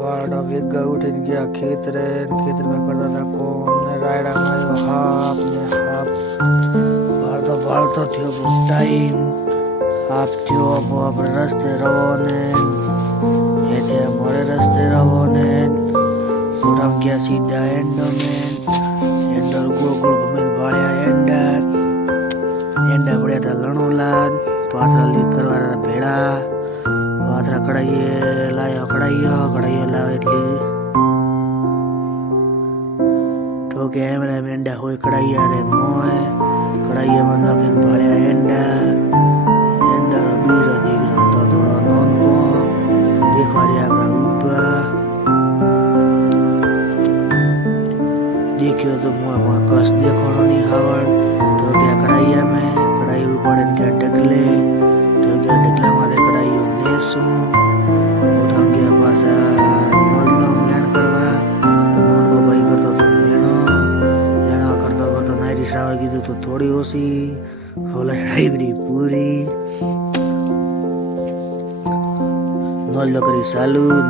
सवार वेगा उठीने गया खेतर में करता था कोम ने रायडा मार्यो हाफ ने हाफ वाळतो थयो टाइम हाफ थयो अब આપણે રસ્તે રવો ને એતે મોરે રસ્તે રવો ને પૂરા ગયા સીધા એન્ડર ગોળ ગોળ ભમીને વાળ્યા એંડા પડ્યા હતા લણોલા પાથરા લીક કરવાના ભેળા પાથરા કડાઈએ લાવે એટલી ઠોકે એમરા એંડા હોય કડાઈએ રે મોય કડાઈયામાં નાખીને ભાળ્યા એંડાનો બીડો દીકરો હતો થોડો નોનકો દેખવારી આપણા ઉભા દેખ્યો તો મુઆ કસ દેખાણો ની હાવડ ઠોક્યા કડાઈ ઉપાડે ને કે ડગલે ઠોક્યા ડગલામાં કડાઈઓ નેસું ઉઠામ ગયા પાછા નોંધનો લેણ કરવા નોનકો ભાઈ કરતો તો લેણો કરતો નાયરી શ્રાવર કીધું તો થોડી ઓછી હોલે ડાઈવરી પૂરી નોંધો કરી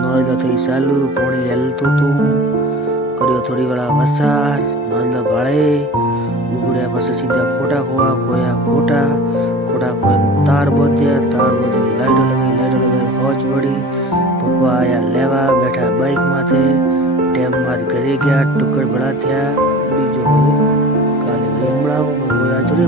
નોંધો થઈ ચાલુ પોણી હેલતું તું કર્યો થોડી વેળા વસાર નોંધો ભાળે ઉગડ્યા પછી સીધા ખોટા ખોઈને તાર બોધ્યા લાઈટો લગાવી હોજ પડી પપ્પા આયા લેવા બેઠા બાઈક માથે ટેમ માં ઘરે ગયા ટુકડ ભળા થયા બીજો કાલે રેમડાવો જોડે